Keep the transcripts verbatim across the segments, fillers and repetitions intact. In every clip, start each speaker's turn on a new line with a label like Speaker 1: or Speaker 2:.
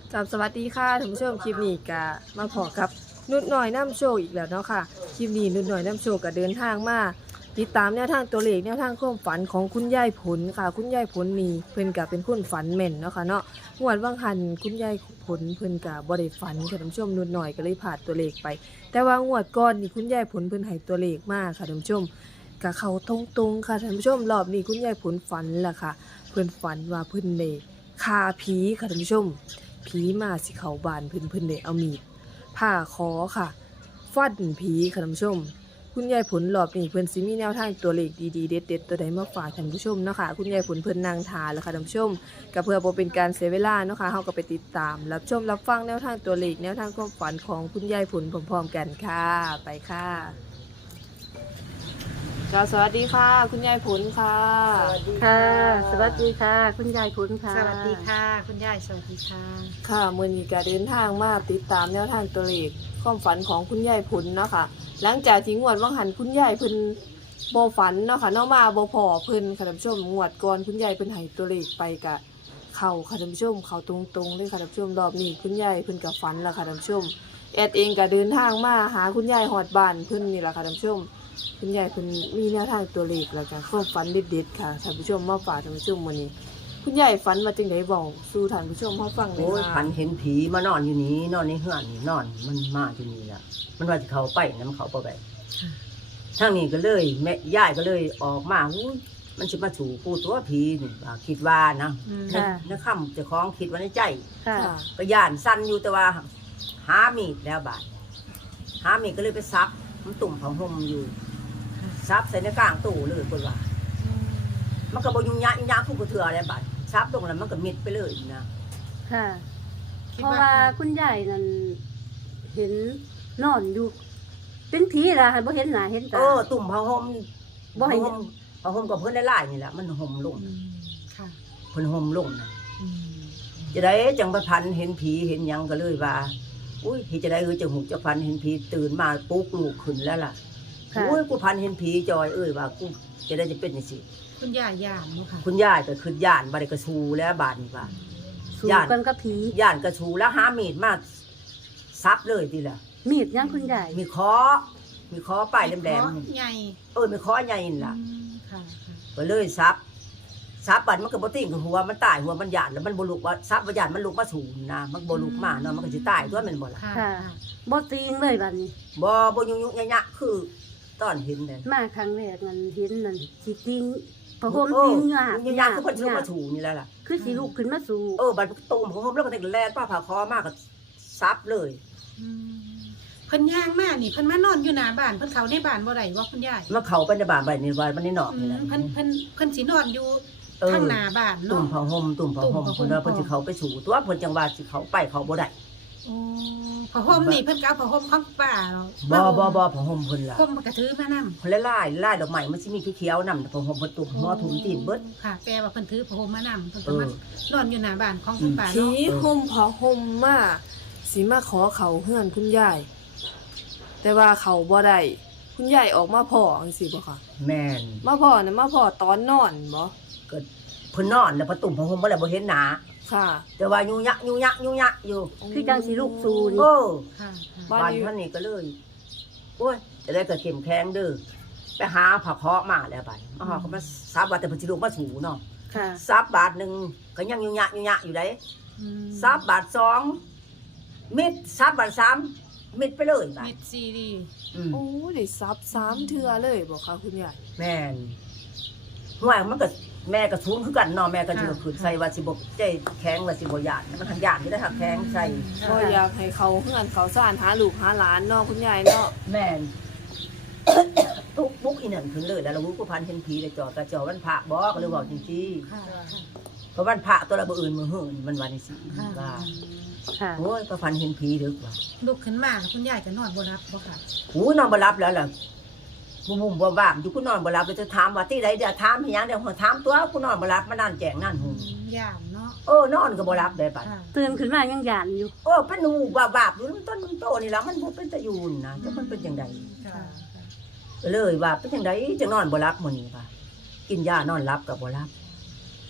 Speaker 1: กับสวัสดีค่ะท่านผู้ชมคลิปนี้ก็มาพอกับนุดหน่อยน้ำโชคอีกแล้วเนาะค่ะคลิปนี้นุดหน่อยน้ำโชคก็เดินทางมาติดตามแนวทางตัวเลขแนวทางความฝันของคุณยายผลค่ะคุณยายผลนี่เพิ่นก็เป็นคนฝันแม่นเนาะค่ะเนาะงวดว่างหันคุณยายผลเพิ่นก็บ่ได้ฝันค่ะท่านผู้ชมนุดหน่อยก็เลยพลาดตัวเลขไป แต่ว่างวดก่อนนี่คุณยายผลเพิ่นให้ตัวเลขมาค่ะท่านผู้ชมก็เข้าตรงๆค่ะท่านผู้ชมรอบนี้คุณยายผลฝันล่ะค่ะเพิ่นฝันว่าเพิ่นได้ฆ่าผีค่ะท่านผู้ชม ผีมาสิเขาบานเพิ่นเพิ่นได้เอามีดผ่าคอค่ะฟันผีค่ะท่านผู้ชมคุณยายผลรอบนี้เพิ่นสิมีแนวทางตัวเลขดีๆเด็ดๆตัวใดมาฝากท่านผู้ชมเนาะค่ะคุณยายผลเพิ่นนั่งทาแล้วค่ะท่านผู้ชมก็เพื่อบ่เป็นการเสียเวลาเนาะค่ะเฮาก็ไปติดตามรับชมรับฟังแนวทางตัวเลขแนวทางความฝันของคุณยายผลพร้อมๆกันค่ะไปค่ะก็สวัสดีค่ะ คุณยายผลค่ะ
Speaker 2: สวัสดี
Speaker 3: ค่ะ
Speaker 2: ค่ะ
Speaker 3: สวัสดีค่ะ คุณยายคุณค่ะ
Speaker 2: สวัสดีค่ะ คุณยายสวัสดีค่ะ
Speaker 1: ค่ะมื้อนี้ก็เดินทางมาติดตามแนวทางตัวเลขความฝันของคุณยายผลเนาะค่ะหลังจากที่งวดว่างหันคุณยายเพิ่นบ่ฝันเนาะค่ะเนาะมาบ่พอเพิ่นค่ะท่านผู้ชมงวดก่อนคุณยายเพิ่นให้ตัวเลขไปกะเข้าค่ะท่านผู้ชมเข้าตรงๆเลยค่ะท่านผู้ชมรอบนี้คุณยายเพิ่นก็ฝันแล้วค่ะท่านผู้ชมแอดเองก็เดินทางมาหาคุณยายฮอดบ้านเพิ่นนี่ล่ะค่ะท่านผู้ชมคุณยายเพิ่นมีแนวทางตัวเลขแล้วก็ความฝันเด็ดๆค่ะท่านผู้ชมมาฝากท่านผู้ชมมื้อนี้คุณยายฝันว่าจังได๋บอกสู่ท่านผู้ชมเฮาฟังหน่อย
Speaker 2: โอ้ย
Speaker 1: ค่ะ
Speaker 2: ฝันเห็นผีมานอนอยู่นี้นอนในเฮือนนี่นอนมันมาอยู่นี่แหละมันว่าจะเขาไปนะมันเขาไปแบบทางนี้ก็เลยแม่ย่ายก็เลยออกมาอู้มันจะมาถูกูตัวผีนี่ว่าคิดว่านะ
Speaker 3: ค่ะ
Speaker 2: นักข่ำเจะคล้าของคิดว่าในใจ
Speaker 3: ค่ะ
Speaker 1: ค่ะ
Speaker 2: ก็ย่านสั้นอยู่แต่ว่าหามีดแล้วบาดหามีดก็เลยไปซับมันตุ่มของห่มอยู่ซับใส่ในกลางตู้เลยคนว่ามันก็บยุ่งยากยุ่งยากคู่กับเถื่ออะไรบาดซับตรงนั้นมันก็มิดไปเลยนะ
Speaker 3: ค่ะ เพราะว่าคุณยายนั่นเห็นนอนอยู่เป็นผีล่ะบ่เห็นหน้าเห็น
Speaker 2: เอ
Speaker 3: ตา
Speaker 2: อตุ่มผ้าห่ม
Speaker 3: บ่ให้
Speaker 2: ผ้าห่มผ้าห่มกับเพื่อนได้หลายนี่แหละมันห่มลง
Speaker 4: ค่ะ
Speaker 2: เพิ่นห่มลงนะจะได้จังไปพันเห็นผีเห็นหยังก็เลยว่าอุ้ยที่จะได้เออจะหุบจะพันเห็นผีตื่นมาปุ๊กลูกขึ้นแล้วล่ะ
Speaker 3: ค่ะ
Speaker 2: อุ้ยกูพันเห็นผีจอยเอ้ยว่ากูจะได้จะเป็นจังซี่
Speaker 4: คุณย่ายามเนาะค่ะ
Speaker 2: คุณย่ายก็ขึ้นย่านบ่ได้กระชูแล้วบาดนี้ว่า
Speaker 3: สู้
Speaker 2: ย่าน
Speaker 3: กันกับผี
Speaker 2: ย่านกระชูแล้วหามีดมาซับเลยทีละ
Speaker 3: มีดยังคุณยาย
Speaker 2: มีคอมีคอป้ายแหลมๆนี่
Speaker 4: ใหญ่
Speaker 2: เออมีคอใหญ่นี่ล่ะ
Speaker 4: อืมค่ะค่ะ
Speaker 2: ก็เลยซับซับบัดมันก็บ่ติ่งกับหัวมันตายหัวมันหยาดแล้วมันบ่ลุกว่าซับบ่หยาดมันลุกมาสูงนะมันบ่ลุกมาเนาะมันก็สิตายตัวแม่นบ่ล่ะ
Speaker 4: ค่ะ
Speaker 3: ค่ะบ่ตีงเลยบัดนี้
Speaker 2: บ่บ่ยุ่งๆยะๆคือตอนเห็นนั่น
Speaker 3: มาครั้งแรกนั่นเห็นนั่นสิติงพระโหม
Speaker 2: โอ้
Speaker 3: ติงยาก
Speaker 2: ยะๆคือเพิ่นสิลุกมาสูงนี่แหละล่ะ
Speaker 3: คือสิลุกขึ้นมาสู่
Speaker 2: เออบัดตูมของผมแล้วก็แต่แลนป้าผ่าคอมากก็ซับเลย
Speaker 4: อืมเพิ่นย่างมากนี่เพิ่นมานอนอยู่หน้าบ้านเพิ่นเข้าในบ้านบ่ได้ว่าคุณยาย
Speaker 2: มันเข้าไปในบ้านใบนี่ว่ามันในนอก
Speaker 4: อื
Speaker 2: นี่
Speaker 4: ม
Speaker 2: แหละ
Speaker 4: เพิ่นเพิ่นเพิ่นสินอนอยู่
Speaker 2: เออ
Speaker 4: ข้างหน้าบ้าน
Speaker 2: ตุ่
Speaker 4: เนาะ
Speaker 2: มผ้าห่มตุ่มผ้าห่ม
Speaker 4: ตุ่มผ้าห่ม
Speaker 2: เพิ่นว่าเพิ่นสิเข้าไปสู่ตัวเพิ่นจังว่าสิเข้าไปเข้าบ่ได้
Speaker 4: โอ้ผ้าห่มนี่เพิ่นก็เอาผ้าห่มของป้าเนาะ
Speaker 2: บ่บ่บ่ผ้าห่มเพิ่นล่ะ
Speaker 4: ห่มมันก็ถือมานำ
Speaker 2: เพิ่นลายๆลายดอกไม้มันสิมีเขียวๆนำแต่ผ้าห่มเพิ่นตุ่มหัวถุงตีนเบิด
Speaker 4: ค่ะแปลว่าเพิ่นถือผ้าห่มมานำเพิ่นก็
Speaker 2: เออ
Speaker 4: มานอนอยู่หน้าบ้านของคุณป้า
Speaker 1: ผี
Speaker 4: เนาะ
Speaker 1: ห่มผ้าห่มมาสิมาขอเขาเฮือนคุณยายแต่ว่าเขาบ่ได้คุณยายออกมาพ่อจังซี่บ่ค่ะ
Speaker 2: แม่น
Speaker 1: มาพ่อน่ะมาพ่อตอนนอนบ่
Speaker 2: ก็เพิ่นนอนแล้วพอตุ่มผ้าห่มบ่แล้วบ่เห็นหน้า
Speaker 1: ค่ะ
Speaker 2: แต่ว่ายุ่ยะยุ่ยะยุ่ยะอยู่
Speaker 3: คือจังสิลุกสู่นี่
Speaker 2: โอ้
Speaker 4: ค่ะค่ะ
Speaker 1: บ้าน
Speaker 2: บ้าน
Speaker 1: นี้
Speaker 2: ท่านนี่ก็เลยโอ้ยจะได้ก็เข้มแข็งเด้อไปหาผักเคาะมาแล้วบัดอ๋อเขามาซับบาทแต่เพิ่นสิลูกมาสูเนาะ
Speaker 3: ค่ะ
Speaker 2: ซับบาทหนึงก็ยังยุ่ยะยุ่ยะอยู่ได้
Speaker 4: อืม
Speaker 2: ซับบาทสองเม็ดซับบาทสามเม็ดไปเลยบัด
Speaker 4: มิดซีดี
Speaker 2: อืม
Speaker 1: โอ้ได้ซับสามเทื่อเลยบ่คะคุณยาย
Speaker 2: แม่นห่วยมันก็แม่ก็สูงคือกันเนาะแม่ก็สิขึ้นใส่ว่าสิบ่ใจแข็งว่าสิบ่ยานมันทันยานอยู่ได้หักแข็งใส่
Speaker 1: ก็อยากให้เขาเฮือนเขาซ่านหาลูกหาหลานเนาะคุณยายเนาะ
Speaker 2: แม่น ตุ๊กปุ๊กอีนั่นขึ้นเลยแล้วเราวุ้กูพันเห็นผีเลยจอดกระจอวันพระบอกก็เลยบอกจริงๆ
Speaker 4: ค่ะ
Speaker 2: เพราะวันพระตัวละเบออื่นมือหื่นมันวันนี้สิ
Speaker 4: ค่ะ
Speaker 2: ว่า
Speaker 3: ค่ะ
Speaker 2: โอ้ยก็พันเห็นผีดึกว่า
Speaker 4: ลุกขึ้นมาคุณยายจะนอนบ่รับบ่ค่ะ
Speaker 2: โอ้ยนอนบ่รับแล้วล่ะมุมมุมบ่ว่างอยู่กูนอนบ่รับเลยจะถามว่าที่ใดเดี๋ยวถามให้หยังเดี๋ยวหัวถามตัวกูนอนบ่รับมานั่นแจงนั่นหู
Speaker 4: ย่ามเนาะ
Speaker 2: เออนอนก็บ่รับได้บัด
Speaker 4: ค่ะ
Speaker 3: ตื่นขึ้นมายังหยานอยู่
Speaker 2: โอ้เป็นหนูบาบาบอยู่ต้นโตนี่ล่ะมันบ่เป็นตะยูนนะจะมันเป็นจังได
Speaker 4: ค่ะ
Speaker 2: ก็เลยว่าเป็นจังไดจังนอนบ่รับมื้อนี้ว่ากินยานอนรับก็บ่รับ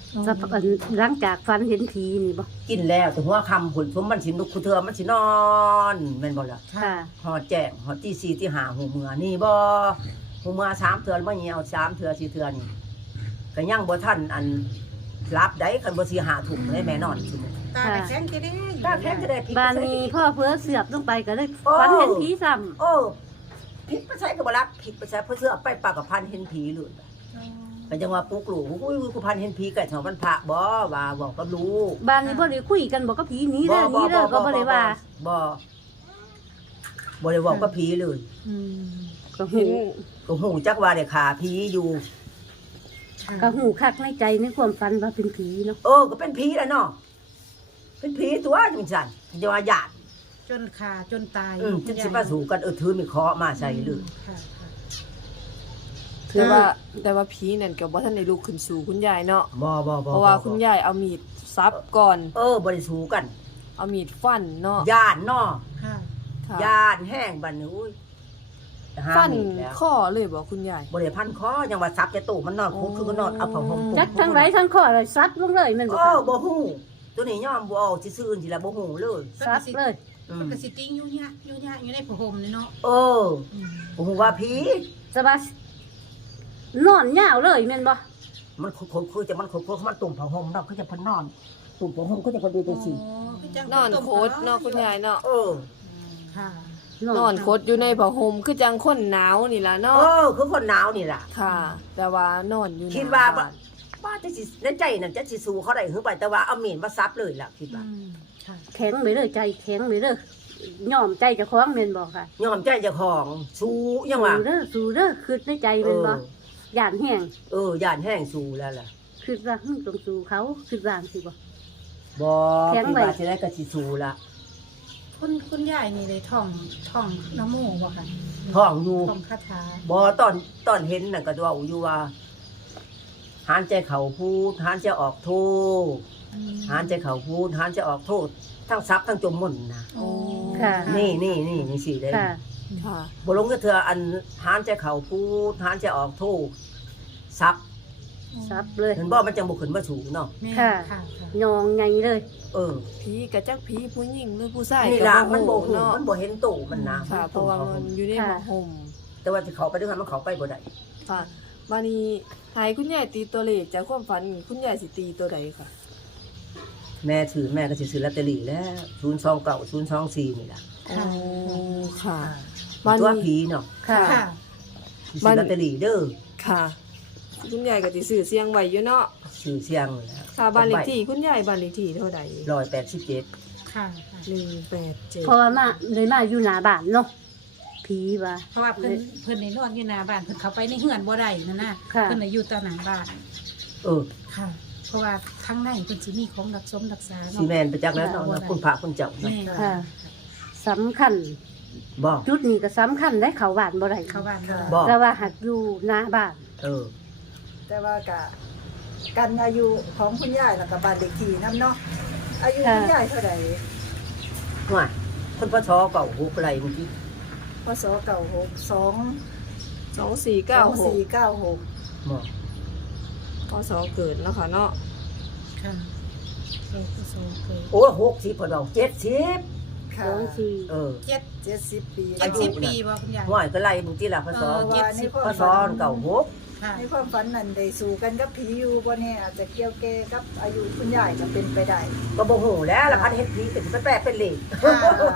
Speaker 3: สักอันหลังจากฝันเห็นผีนี่บ่
Speaker 2: กินแล้วแต่หัวค่ำผลสมมันสิลุกคือเทื่อมันสินอนแม่นบ่ล่ะ
Speaker 3: ค่ะ
Speaker 2: ฮอดแจ้งฮอดตีสี่ตีห้าหูเมื่อนี่บ่หูเมื่อสามเทื่อมาเหี่ยวสามเทื่อสี่เทื่อนี่ก็ยังบ่ทันอันรับได้คันบ่สิหาถุงได้แม่นอนซุมื้อ
Speaker 4: ตาแข็งจะได้
Speaker 2: ตาแข็งจะได้พลิก
Speaker 3: บ้าน
Speaker 2: ไปใส่
Speaker 3: นี้
Speaker 2: อีก
Speaker 3: พ่อเพื่อเสือบลงไปก็เลยฝันเห็นผีซ้ำ
Speaker 2: โอ้พลิกไปใส่ก็บ่รับพลิกไปใส่เพื่อเสื้อเอาไปปากกับพันเห็นผีเลยก็จังว่าปลุกลูกอุ้ยกูพันเห็นผีก็ชาวมันพระบ่ว่าบอกกับลูก
Speaker 3: บ้านนี้บ่ได้คุยกันบอกกับผีหนี้เด้อหนี้เด้อก็บ่ได้ว่า
Speaker 2: บ่บ่ได้บอกกับผีเลย
Speaker 4: อืม
Speaker 3: ก็
Speaker 1: เห็
Speaker 3: หู
Speaker 1: น
Speaker 2: ก็ฮู้จักว่าได้ขาผีอยู่
Speaker 3: ก็หูคักในใจในความฝันว่าเป็นผีเนาะ
Speaker 2: เออก็เป็นผีแหล้วเนาะเป็นผีตัวจังซั่นจะว่าญาติ
Speaker 4: จนขาจนตาย
Speaker 2: อืมจังสิมาสู่กันเออถือมีเคราะห์มาใส่เลย
Speaker 4: ค่ะค่ะ
Speaker 1: แต่ว่าแต่ว่าผีนั่นก็บ่ทันได้ลุกขึ้นสู่คุณยายเนาะ
Speaker 2: บ่บ่บ่
Speaker 1: เพราะว่าคุณยายเอามีดซับก่อน
Speaker 2: เออบ่ได้สู้กัน
Speaker 1: เอามีดฟันเนาะ
Speaker 2: ญาติเนาะ
Speaker 4: ค่ะ
Speaker 1: ค่ะ
Speaker 2: ญาติแห้งบัดนี้อุ้ยหา
Speaker 1: ฟัน
Speaker 2: มีดแล้ว
Speaker 1: ข้อเลยบ่คุณยาย
Speaker 2: บริพันธ์คอยังว่าซับจะตู้มันนอนคุกคือก็นอนเอาผ้าห่มปู
Speaker 3: จักทั้งไหลทั้งข้อเลยซัดลงเลยแม่นบ่
Speaker 2: โอ้
Speaker 3: คะ
Speaker 2: บ่ฮู้ตัวนี้ยอมบ่เอาสิซื้ออื่นสิละบ่ฮู้เลย
Speaker 3: ซัดเลย
Speaker 2: อื
Speaker 4: มัน
Speaker 2: ม
Speaker 4: ก็สิติ้งอยู่ยะอยู่ยะอยู่ในผ้าห่มนี่เนาะ
Speaker 2: เออ
Speaker 4: อืม
Speaker 2: บ่ฮู้ว่าผี
Speaker 3: สบายนอนยาวเลยแม่นบ่
Speaker 2: มันคุกคือจะมันคุกมันตุ่มผ้าห่มเนาะคือจะเพิ่นนอนตุ่มผ้าห่มก็จะพอดีจังซี่
Speaker 4: อ๋อคือจัง
Speaker 1: นอนโคตรเนาะคุณยายเนาะ
Speaker 2: เออ
Speaker 4: ค่ะ
Speaker 1: นอนโคตรอยู่ในผ้าห่มคือจังคนหนาวนี่ล่ะ
Speaker 2: เอ
Speaker 1: เนาะ
Speaker 2: อคือคนหนาวนี่ล่ะ
Speaker 1: ค่ะ แต่ว่านอนอยู่
Speaker 2: คิด
Speaker 1: หน้
Speaker 2: ว่า
Speaker 1: บ้าน
Speaker 2: ว่าจะสิในใจนั่นจะสิสู้เขาได้คือไปแต่ว่าเอามีดมาซับเลยล่ะคิดว่า
Speaker 4: อืมค่ะ
Speaker 3: แข็งไปเลยใจแข็งไปเลยยอมใจเจ้าของแม่นบ่ค่ะ
Speaker 2: ยอมใจเจ้าของสู้ยังว่า
Speaker 3: สู้เด้อสู้เด้อคิดในใจ
Speaker 2: เอ
Speaker 3: แม่น
Speaker 2: อ
Speaker 3: บ่ย่านแห้ง
Speaker 2: เออย่านแห้งสู้แล้วล่ะ
Speaker 3: คิดว่าหึต้องสู้เขาคิดว่าจังซี่บ่
Speaker 2: บ่
Speaker 3: แข็ง
Speaker 2: คิด
Speaker 3: ไว้
Speaker 2: ว่าสิได้ก็สิสู้ละ
Speaker 4: คุณคุณยายนี่เลยท่องท่องน้ำมูกบ่ค่ะ
Speaker 2: ท้องอยู่
Speaker 4: ท่องคาถา
Speaker 2: บอตอนตอนเห็นน่ะก็เว่าอยู่ว่าหานใจเขาพูดหานจะออกโทษ
Speaker 4: อืม
Speaker 2: หานใจเขาพูดหานจะออกโทษทั้งซับทั้งจมม่นนะ
Speaker 4: โอ้
Speaker 3: ค่ะ
Speaker 2: นี่นี่นี่นี่สิได้
Speaker 3: ค่ะ
Speaker 1: ค่ะ
Speaker 2: บ่ลงก็เธออันหานใจเขาพูดหานจะออกโทษซับ
Speaker 3: ซับเลย
Speaker 2: เห็นบ่มันจังบ่ขึ้นมาสูงเนาะ
Speaker 4: แม่
Speaker 3: ค่ะ
Speaker 4: ค่ะค่ะ
Speaker 3: ยองใหญ่เลย
Speaker 2: เออ
Speaker 1: ผีกะจักผีผู้หญิงหรือผู้ชาย
Speaker 2: นี่
Speaker 1: ก็
Speaker 2: ล่ะ
Speaker 1: บ่
Speaker 2: มันบ่
Speaker 1: ฮู้
Speaker 2: ฮู้
Speaker 1: เนาะ
Speaker 2: มันบ่เห็นตู้มันนะ
Speaker 1: ค่ะ เพราะว่ามันอยู่ในผ้าห่ม
Speaker 2: แต่ว่าสิเขาไปด้วยกันมันเขาไปบ่ได้
Speaker 1: ค่ะบานี้ให้คุณยายตีตัวเลขจากความฝันคุณยายสิตีตัวใดค่ะ
Speaker 2: แม่ถือแม่ก็สิซื้อลอตเตอรี่แล้วศูนย์สองเก้า ศูนย์สองสี่นี่ล่ะ
Speaker 1: โอ้ค่ะ
Speaker 2: ตั
Speaker 1: บาน
Speaker 2: ว
Speaker 1: นี้
Speaker 2: ผีเนาะ
Speaker 3: ค่ะ
Speaker 4: ค่ะ
Speaker 2: สิซื้อลอตเตอรี่เด้อ
Speaker 1: ค่ะ คุณยายก็สิซื้อเสียงไว้อยู่เนาะ
Speaker 2: ชื่อเสียงนั่นแหละ
Speaker 1: ค่ะบ้านเลขที่คุณยายบ้านเลขที่เท่าใด
Speaker 2: ร้อยแปดสิบเจ็ด
Speaker 4: ค่ะค่ะ
Speaker 1: หนึ่งแปดเจ็ด
Speaker 3: เพราะว่ามาเลยมาอยู่หน้าบ้านเนาะผีว่า
Speaker 4: เพราะว่าเพิ่นเพิ่นได้นอนอยู่หน้าบ้านเพิ่นเข้าไปในเฮือนบ่ได้นั่นน่ะ
Speaker 3: ค่ะ
Speaker 4: เพิ่นน่ะอยู่แต่หน้าบ้าน
Speaker 2: เออ
Speaker 4: ค่ะ เพราะว่าข้างในเพิ่นสิมีของรักสมรักษา
Speaker 2: ซี
Speaker 4: เนาะ
Speaker 2: แมนไปจากแล้วเนาะนะคุณพระคุณเจ้าเนาะ
Speaker 4: แม่
Speaker 3: ค่ะสำคัญ
Speaker 2: บอก
Speaker 3: จุดนี้ก็สำคัญได้เข้าบ้านบ่ได้
Speaker 4: เข้าบ้านบ่ได้
Speaker 2: บอก
Speaker 3: แต่ว่าหักอยู่หน้าบ้าน
Speaker 2: เออ
Speaker 5: แต่ว่ากะกันอายุของคุณยายแล้วก็บ้านเลขที่นํเนาะอายุ
Speaker 3: ค่ะ
Speaker 5: คุณยายเท่าใด
Speaker 2: ว่าคนพระชอเก่าหูอะไรเมื่อกี้
Speaker 5: พศเก้าหกสอง
Speaker 1: สองสี่เก้าหก
Speaker 5: สี่เก้าหก
Speaker 2: บอก
Speaker 1: พศเกิดแล้วค่ะเนาะ
Speaker 4: ค่ะโซโซเคย
Speaker 2: โอ้หกสิบพอดอกเจ็ดสิบ
Speaker 5: ค่ะ
Speaker 3: สองสี่
Speaker 2: เออ
Speaker 4: เจ็ด
Speaker 5: เจ็ดสิบปี
Speaker 4: เจ็ดสิบปีบ่คุณยาย
Speaker 2: ห่วยก็ไล่มึงที่ละพระชอ
Speaker 4: เออ
Speaker 5: ว่าในความ
Speaker 2: พระช
Speaker 5: ฝั
Speaker 2: อน เก่าหก
Speaker 4: ค่ะ
Speaker 5: ในความฝันนั้นได้สู่กันกับผีอยู่บ่แน่อาจจะเกี่ยวแก่กับอายุคุณยายก็เป็นไปได้
Speaker 2: ก็บ่หูแล้วละพันเฮ็ดผีก็สิไปแปลเป็นเลข
Speaker 5: ค่ะ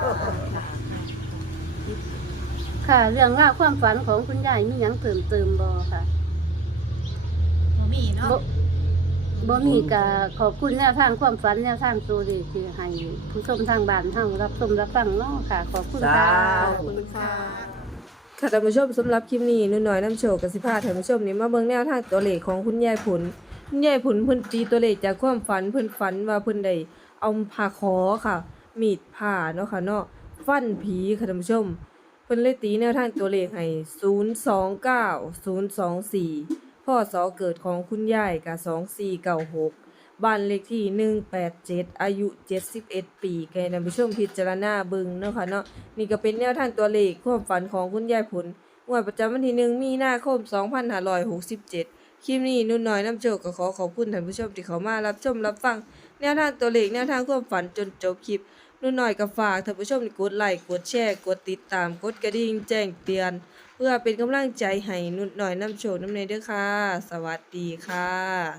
Speaker 3: ค่ะ เรื่องราวความฝันของคุณยายมีหยังเพิ่มเติมบ่ค่ะ
Speaker 4: บ่มีเนาะ
Speaker 3: บ่บ่มีก็ขอบคุณแนวทางความฝันแนวทางตัวเลขที่ให้ผู้ชมทางบ้านเฮารับชมรับฟังเนาะค่ะ ขอบคุณ
Speaker 2: สา
Speaker 3: ค่ะ
Speaker 1: ขอบคุณค่ะค่ะท่านผู้ชมสำหรับคลิปนี้นุ่นน้อยน้ำโชคกับสิพาท่านผู้ชมนี่มาเบิ่งแนวทางตัวเลขของคุณยายผลคุณยายผลเพิ่นตีตัวเลขจากความฝันเพิ่นฝันว่าเพิ่นได้เอาผ้าขอค่ะ มีดผ่าเนาะค่ะเนาะฟันผีค่ะท่านผู้ชมเพิ่นเลยตีแนวทางตัวเลขให้ศูนย์สองเก้า ศูนย์สองสี่พศเกิดของคุณยายก็สองสี่เก้าหกบ้านเลขที่หนึ่งแปดเจ็ดอายุเจ็ดสิบเอ็ดปีให้ท่านผู้ชมพิจารณาเบิ่งเนาะค่ะเนาะนี่ก็เป็นแนวทางตัวเลขความฝันของคุณยายผลงวดประจำวันที่หนึ่งมีนาคมสองพันห้าร้อยหกสิบเจ็ดคลิปนี้นุ่นน้อยนำโชคก็ขอขอบคุณท่านผู้ชมที่เข้ามารับชมรับฟังแนวทางตัวเลขแนวทางความฝันจนจบคลิปนุ่นน้อยก็ฝากท่านผู้ชมกดไลค์กดแชร์กดติดตามกดกระดิ่งแจ้งเตือนเพื่อเป็นกำลังใจให้นุ่นน้อยนำโชคนำเนยเด้อค่ะสวัสดีค่ะ